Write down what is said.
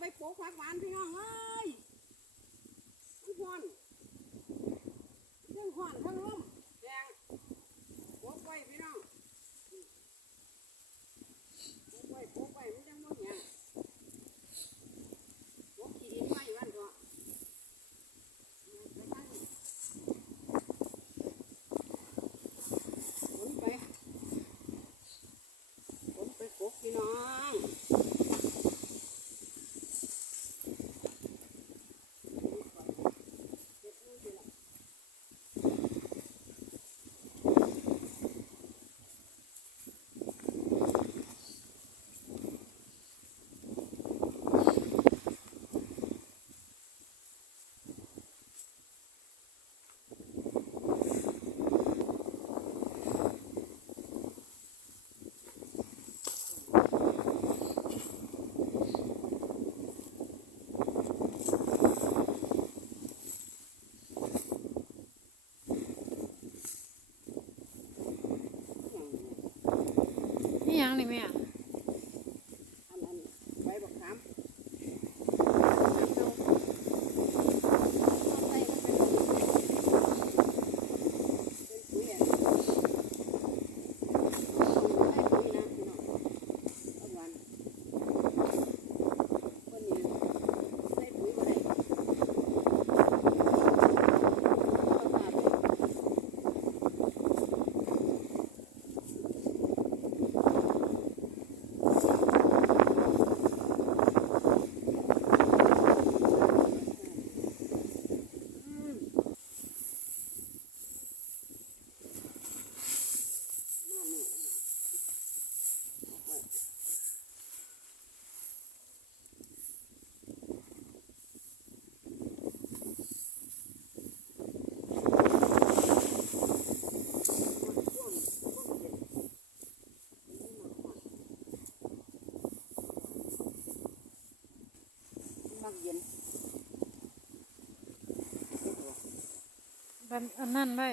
ไปโป๊ะควักหวานพี่น้องเอ้ 阴阳里面。ันเย็นบันอันนั้นไว้